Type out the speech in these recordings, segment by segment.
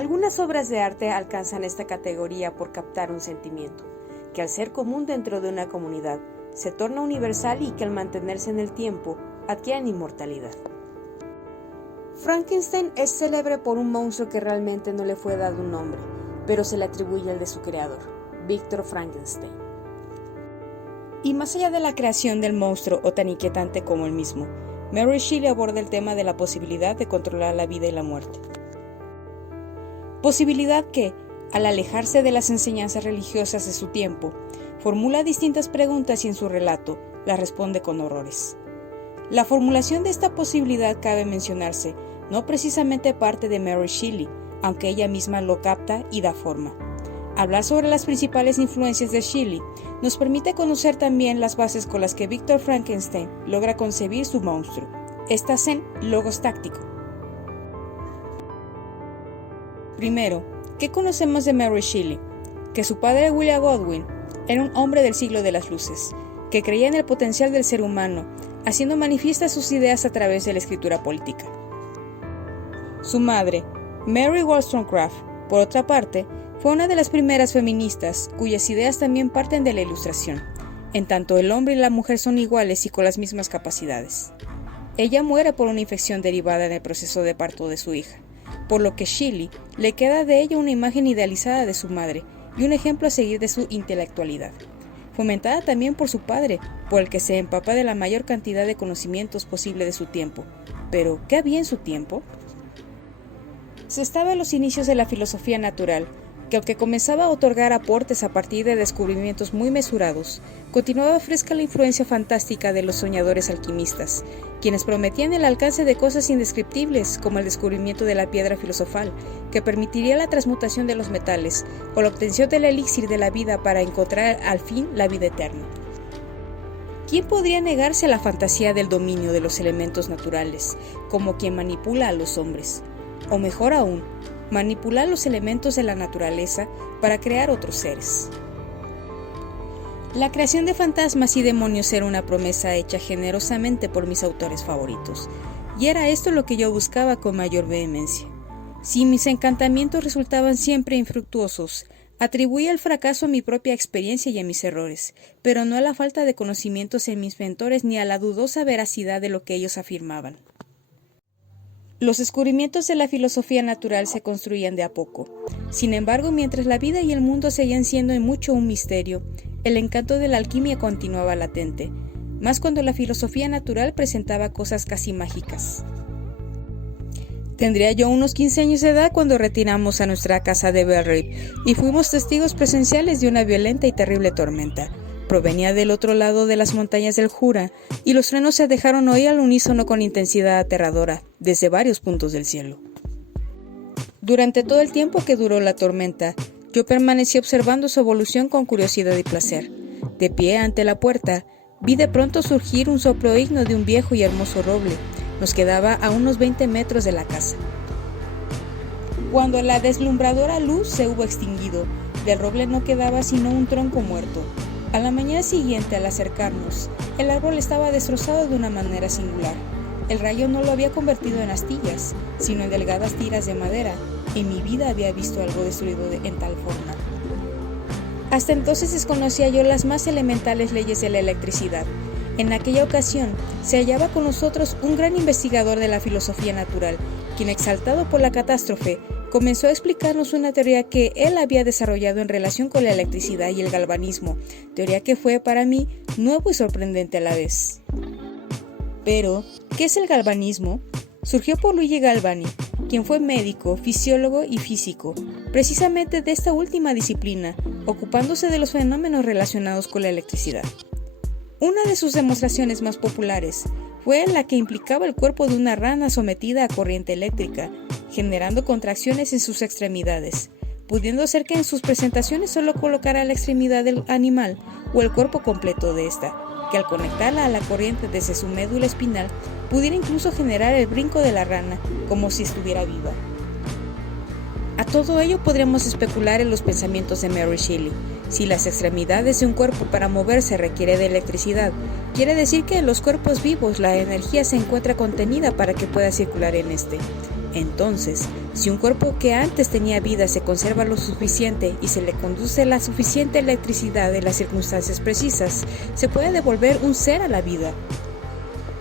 Algunas obras de arte alcanzan esta categoría por captar un sentimiento, que al ser común dentro de una comunidad, se torna universal y que al mantenerse en el tiempo, adquieren inmortalidad. Frankenstein es célebre por un monstruo que realmente no le fue dado un nombre, pero se le atribuye el de su creador, Victor Frankenstein. Y más allá de la creación del monstruo o tan inquietante como el mismo, Mary Shelley aborda el tema de la posibilidad de controlar la vida y la muerte. Posibilidad que, al alejarse de las enseñanzas religiosas de su tiempo, formula distintas preguntas y en su relato las responde con horrores. La formulación de esta posibilidad cabe mencionarse, no precisamente parte de Mary Shelley, aunque ella misma lo capta y da forma. Hablar sobre las principales influencias de Shelley nos permite conocer también las bases con las que Victor Frankenstein logra concebir su monstruo. Estas en logos táctico. Primero, ¿qué conocemos de Mary Shelley? Que su padre William Godwin era un hombre del siglo de las luces, que creía en el potencial del ser humano, haciendo manifiestas sus ideas a través de la escritura política. Su madre, Mary Wollstonecraft, por otra parte, fue una de las primeras feministas cuyas ideas también parten de la Ilustración, en tanto el hombre y la mujer son iguales y con las mismas capacidades. Ella muere por una infección derivada en el proceso de parto de su hija, por lo que Shelley le queda de ella una imagen idealizada de su madre y un ejemplo a seguir de su intelectualidad, fomentada también por su padre, por el que se empapa de la mayor cantidad de conocimientos posible de su tiempo. Pero, ¿qué había en su tiempo? Se estaba en los inicios de la filosofía natural, que aunque comenzaba a otorgar aportes a partir de descubrimientos muy mesurados, continuaba fresca la influencia fantástica de los soñadores alquimistas, quienes prometían el alcance de cosas indescriptibles como el descubrimiento de la piedra filosofal, que permitiría la transmutación de los metales, o la obtención del elixir de la vida para encontrar al fin la vida eterna. ¿Quién podría negarse a la fantasía del dominio de los elementos naturales, como quien manipula a los hombres? O mejor aún, manipular los elementos de la naturaleza para crear otros seres. La creación de fantasmas y demonios era una promesa hecha generosamente por mis autores favoritos, y era esto lo que yo buscaba con mayor vehemencia. Si mis encantamientos resultaban siempre infructuosos, atribuía el fracaso a mi propia experiencia y a mis errores, pero no a la falta de conocimientos en mis mentores ni a la dudosa veracidad de lo que ellos afirmaban. Los descubrimientos de la filosofía natural se construían de a poco. Sin embargo, mientras la vida y el mundo seguían siendo en mucho un misterio, el encanto de la alquimia continuaba latente, más cuando la filosofía natural presentaba cosas casi mágicas. Tendría yo unos 15 años de edad cuando retiramos a nuestra casa de Belrive y fuimos testigos presenciales de una violenta y terrible tormenta. Provenía del otro lado de las montañas del Jura, y los truenos se dejaron oír al unísono con intensidad aterradora, desde varios puntos del cielo. Durante todo el tiempo que duró la tormenta, yo permanecí observando su evolución con curiosidad y placer. De pie ante la puerta, vi de pronto surgir un soplo himno de un viejo y hermoso roble. Nos quedaba a unos 20 metros de la casa. Cuando la deslumbradora luz se hubo extinguido, del roble no quedaba sino un tronco muerto. A la mañana siguiente, al acercarnos, el árbol estaba destrozado de una manera singular. El rayo no lo había convertido en astillas, sino en delgadas tiras de madera. En mi vida había visto algo destruido en tal forma. Hasta entonces desconocía yo las más elementales leyes de la electricidad. En aquella ocasión, se hallaba con nosotros un gran investigador de la filosofía natural, quien, exaltado por la catástrofe, comenzó a explicarnos una teoría que él había desarrollado en relación con la electricidad y el galvanismo, teoría que fue para mí nuevo y sorprendente a la vez. Pero, ¿qué es el galvanismo? Surgió por Luigi Galvani, quien fue médico, fisiólogo y físico, precisamente de esta última disciplina, ocupándose de los fenómenos relacionados con la electricidad. Una de sus demostraciones más populares fue la que implicaba el cuerpo de una rana sometida a corriente eléctrica, generando contracciones en sus extremidades, pudiendo ser que en sus presentaciones solo colocara la extremidad del animal o el cuerpo completo de ésta, que al conectarla a la corriente desde su médula espinal, pudiera incluso generar el brinco de la rana, como si estuviera viva. A todo ello podríamos especular en los pensamientos de Mary Shelley. Si las extremidades de un cuerpo para moverse requiere de electricidad, quiere decir que en los cuerpos vivos la energía se encuentra contenida para que pueda circular en este. Entonces, si un cuerpo que antes tenía vida se conserva lo suficiente y se le conduce la suficiente electricidad en las circunstancias precisas, se puede devolver un ser a la vida.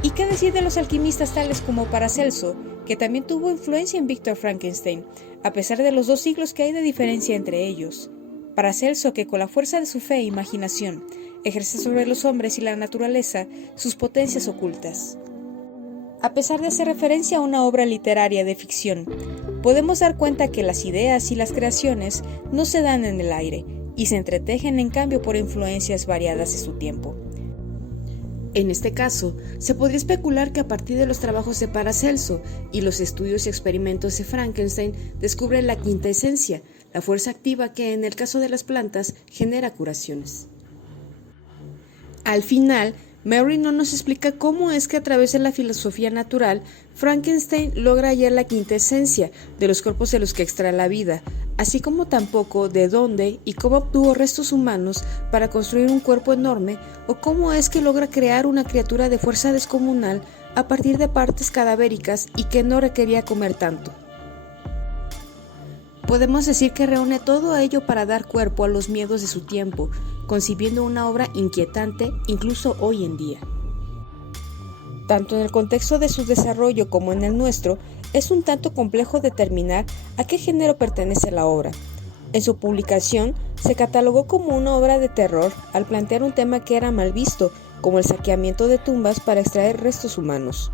¿Y qué decir de los alquimistas tales como Paracelso, que también tuvo influencia en Víctor Frankenstein, a pesar de los 2 siglos que hay de diferencia entre ellos? Paracelso, que con la fuerza de su fe e imaginación ejerce sobre los hombres y la naturaleza sus potencias ocultas. A pesar de hacer referencia a una obra literaria de ficción, podemos dar cuenta que las ideas y las creaciones no se dan en el aire y se entretejen en cambio por influencias variadas de su tiempo. En este caso, se podría especular que a partir de los trabajos de Paracelso y los estudios y experimentos de Frankenstein descubre la quinta esencia, la fuerza activa que en el caso de las plantas genera curaciones. Al final, Mary no nos explica cómo es que a través de la filosofía natural, Frankenstein logra hallar la quinta esencia de los cuerpos de los que extrae la vida, así como tampoco de dónde y cómo obtuvo restos humanos para construir un cuerpo enorme o cómo es que logra crear una criatura de fuerza descomunal a partir de partes cadavéricas y que no requería comer tanto. Podemos decir que reúne todo ello para dar cuerpo a los miedos de su tiempo, concibiendo una obra inquietante incluso hoy en día. Tanto en el contexto de su desarrollo como en el nuestro, es un tanto complejo determinar a qué género pertenece la obra. En su publicación, se catalogó como una obra de terror al plantear un tema que era mal visto, como el saqueamiento de tumbas para extraer restos humanos.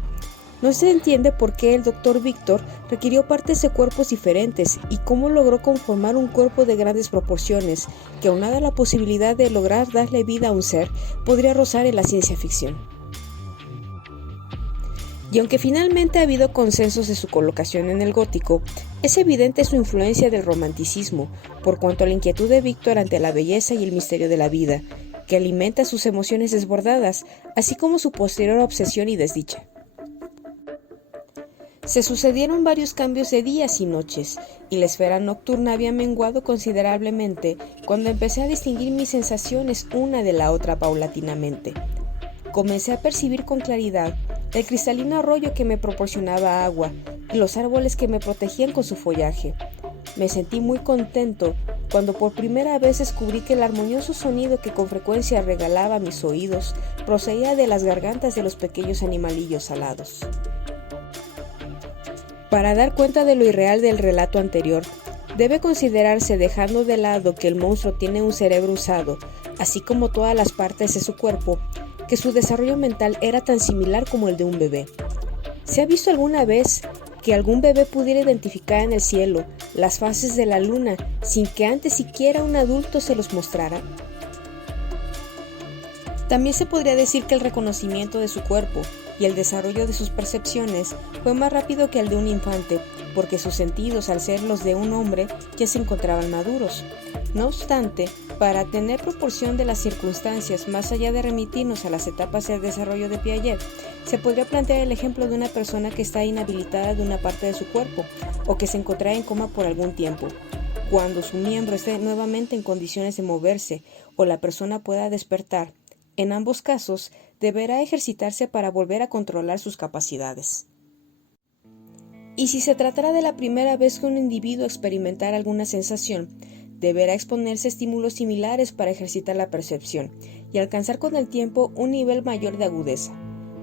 No se entiende por qué el Dr. Víctor requirió partes de cuerpos diferentes y cómo logró conformar un cuerpo de grandes proporciones, que aunada a la posibilidad de lograr darle vida a un ser, podría rozar en la ciencia ficción. Y aunque finalmente ha habido consensos de su colocación en el gótico, es evidente su influencia del romanticismo, por cuanto a la inquietud de Víctor ante la belleza y el misterio de la vida, que alimenta sus emociones desbordadas, así como su posterior obsesión y desdicha. Se sucedieron varios cambios de días y noches, y la esfera nocturna había menguado considerablemente cuando empecé a distinguir mis sensaciones una de la otra paulatinamente. Comencé a percibir con claridad el cristalino arroyo que me proporcionaba agua y los árboles que me protegían con su follaje. Me sentí muy contento cuando por primera vez descubrí que el armonioso sonido que con frecuencia regalaba a mis oídos procedía de las gargantas de los pequeños animalillos alados. Para dar cuenta de lo irreal del relato anterior, debe considerarse, dejando de lado que el monstruo tiene un cerebro usado, así como todas las partes de su cuerpo, que su desarrollo mental era tan similar como el de un bebé. ¿Se ha visto alguna vez que algún bebé pudiera identificar en el cielo las fases de la luna sin que antes siquiera un adulto se los mostrara? También se podría decir que el reconocimiento de su cuerpo y el desarrollo de sus percepciones fue más rápido que el de un infante, porque sus sentidos, al ser los de un hombre, ya se encontraban maduros. No obstante, para tener proporción de las circunstancias, más allá de remitirnos a las etapas del desarrollo de Piaget, se podría plantear el ejemplo de una persona que está inhabilitada de una parte de su cuerpo, o que se encontrará en coma por algún tiempo. Cuando su miembro esté nuevamente en condiciones de moverse, o la persona pueda despertar, en ambos casos, deberá ejercitarse para volver a controlar sus capacidades. Y si se tratara de la primera vez que un individuo experimentara alguna sensación, deberá exponerse a estímulos similares para ejercitar la percepción y alcanzar con el tiempo un nivel mayor de agudeza.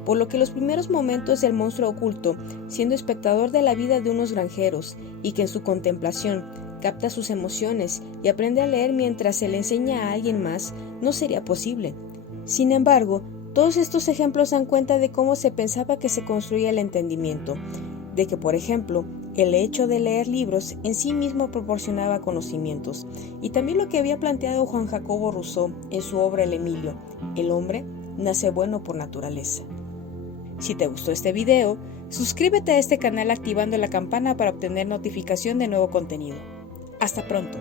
Por lo que los primeros momentos del monstruo oculto, siendo espectador de la vida de unos granjeros y que en su contemplación capta sus emociones y aprende a leer mientras se le enseña a alguien más, no sería posible. Sin embargo, todos estos ejemplos dan cuenta de cómo se pensaba que se construía el entendimiento, de que, por ejemplo, el hecho de leer libros en sí mismo proporcionaba conocimientos, y también lo que había planteado Juan Jacobo Rousseau en su obra El Emilio: el hombre nace bueno por naturaleza. Si te gustó este video, suscríbete a este canal activando la campana para obtener notificación de nuevo contenido. Hasta pronto.